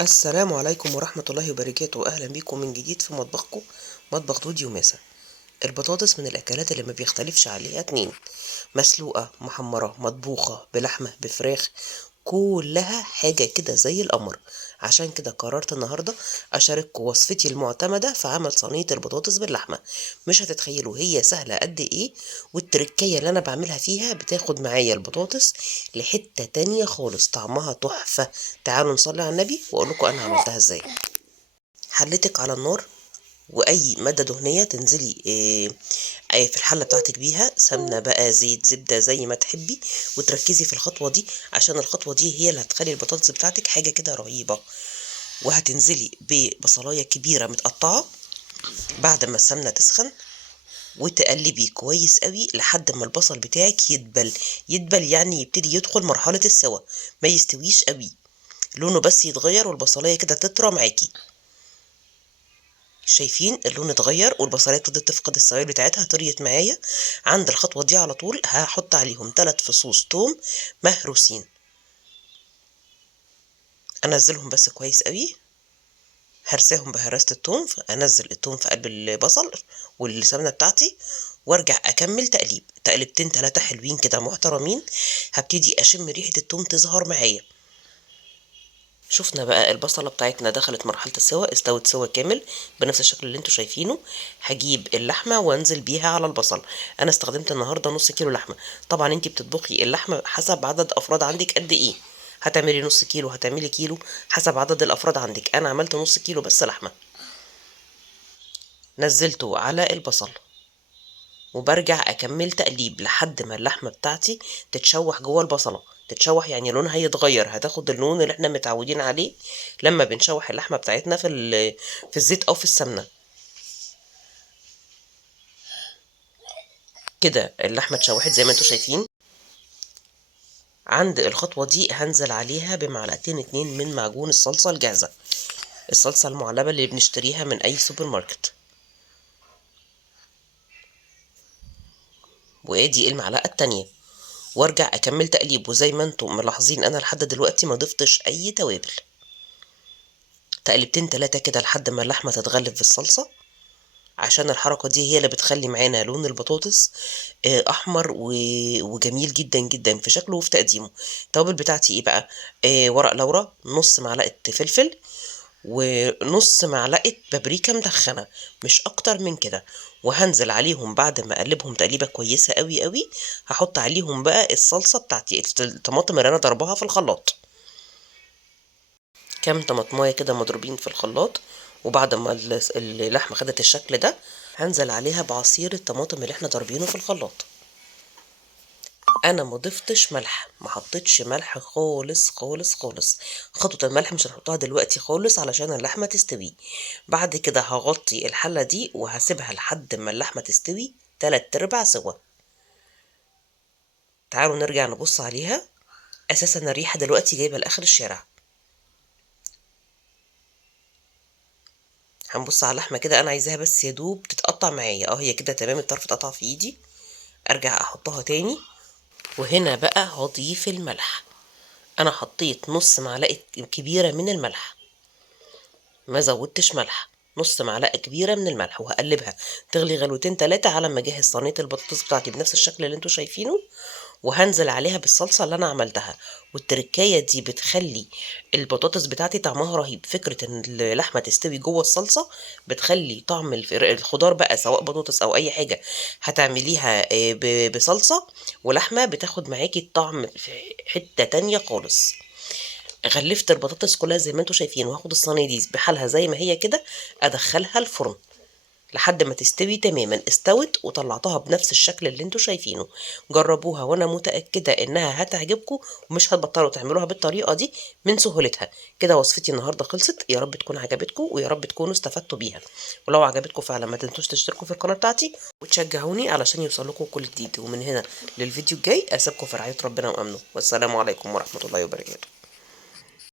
السلام عليكم ورحمة الله وبركاته. أهلا بكم من جديد في مطبخكم، مطبخ دودي وماسة. البطاطس من الأكلات اللي ما بيختلفش عليها اتنين، مسلوقة، محمرة، مطبوخة، بلحمة، بفراخ، كلها حاجة كده زي القمر. عشان كده قررت النهاردة أشارككم وصفتي المعتمدة في عمل صينية البطاطس باللحمة. مش هتتخيلوا هي سهلة قد إيه، والتركية اللي أنا بعملها فيها بتاخد معايا البطاطس لحتة تانية خالص، طعمها تحفة. تعالوا نصلي على النبي وأقولكم أنا عملتها إزاي. حلتك على النار، واي ماده دهنيه تنزلي في الحله بتاعتك بيها، سمنه بقى، زيت، زبده، زي ما تحبي. وتركزي في الخطوه دي عشان الخطوه دي هي اللي هتخلي البطاطس بتاعتك حاجه كده رهيبه. وهتنزلي ببصلايه كبيره متقطعه بعد ما السمنه تسخن، وتقلبي كويس قوي لحد ما البصل بتاعك يدبل. يدبل يعني يبتدي يدخل مرحله السوا، ما يستويش قوي، لونه بس يتغير والبصلايه كده تطرى معاكي. شايفين اللون اتغير والبصلايه ابتدت تفقد السوائل بتاعتها، طريت معايا. عند الخطوه دي على طول هحط عليهم 3 فصوص توم مهروسين، انزلهم بس كويس قوي. هرساهم بهراسه التوم، انزل التوم في قلب البصل والسمنه بتاعتي، وارجع اكمل تقليب تقلبتين 3 حلوين كده محترمين. هبتدي اشم ريحه التوم تظهر معايا. شفنا بقى البصلة بتاعتنا دخلت مرحلة السوا، استوت سوا كامل بنفس الشكل اللي انتوا شايفينه. هجيب اللحمة وانزل بيها على البصل. انا استخدمت النهاردة نص كيلو لحمة. طبعا انتي بتطبخي اللحمة حسب عدد افراد عندك قد ايه، هتعملي نص كيلو، هتعملي كيلو، حسب عدد الافراد عندك. انا عملت نص كيلو بس لحمة. نزلته على البصل وبرجع اكمل تقليب لحد ما اللحمه بتاعتي تتشوح جوه البصله. تتشوح يعني لونها يتغير، هتاخد اللون اللي احنا متعودين عليه لما بنشوح اللحمه بتاعتنا في الزيت او في السمنه. كده اللحمه اتشوحت زي ما انتوا شايفين. عند الخطوه دي هنزل عليها بمعلقتين 2 من معجون الصلصه الجاهزه، الصلصه المعلبه اللي بنشتريها من اي سوبر ماركت. وادي المعلقه التانية، وارجع اكمل تقليب. وزي ما انتم ملاحظين انا لحد دلوقتي ما ضفتش اي توابل. تقلبتين 3 كده لحد ما اللحمه تتغلف في الصلصه، عشان الحركه دي هي اللي بتخلي معانا لون البطاطس احمر وجميل جدا جدا في شكله وفي تقديمه. التوابل بتاعتي ايه بقى؟ ورق لورا، نص معلقه فلفل، ونص معلقه بابريكا مدخنه، مش اكتر من كده. وهنزل عليهم بعد ما اقلبهم تقليبه كويسه قوي قوي. هحط عليهم بقى الصلصه بتاعتي، الطماطم اللي انا ضربها في الخلاط. كام طماطمايه كده مضروبين في الخلاط. وبعد ما اللحمه خدت الشكل ده، هنزل عليها بعصير الطماطم اللي احنا ضاربينه في الخلاط. انا ما ضفتش ملح، ما حطيتش ملح خالص خالص خالص. خطوه الملح مش هنحطها دلوقتي خالص علشان اللحمه تستوي. بعد كده هغطي الحله دي وهسيبها لحد ما اللحمه تستوي 3/4 سوا. تعالوا نرجع نبص عليها. اساسا الريحه دلوقتي جايبه لاخر الشارع. هنبص على اللحمه كده، انا عايزاها بس يا دوب تتقطع معايا. هي كده تمام، الطرف اتقطع في ايدي. ارجع احطها تاني، وهنا بقى هضيف الملح. انا حطيت نص معلقه كبيره من الملح، ما زودتش ملح. نص معلقه كبيره من الملح، وهقلبها تغلي غلوتين 3 على ما اجهز صينيه البطاطس بتاعتي بنفس الشكل اللي انتوا شايفينه. وهنزل عليها بالصلصة اللي انا عملتها. والتركاية دي بتخلي البطاطس بتاعتي طعمها رهيب. فكرة ان اللحمة تستوي جوه الصلصة بتخلي طعم الخضار بقى، سواء بطاطس او اي حاجة هتعمليها بصلصة ولحمة، بتاخد معاكي الطعم في حتة تانية خالص. غلفت البطاطس كلها زي ما انتوا شايفين، وهاخد الصينية دي بحالها زي ما هي كده ادخلها الفرن لحد ما تستوي تماما. استوت وطلعتها بنفس الشكل اللي انتوا شايفينه. جربوها وانا متأكدة انها هتعجبكم، ومش هتبطلوا تعملوها بالطريقة دي من سهولتها. كده وصفتي النهاردة خلصت. يا رب تكون عجبتكم، ويا رب تكونوا استفدتوا بيها. ولو عجبتكم فعلا ما تنسوش تشتركوا في القناة بتاعتي وتشجعوني علشان يوصلكم كل جديد. ومن هنا للفيديو الجاي اسيبكم في رعاية ربنا وامنه، والسلام عليكم ورحمة الله وبركاته.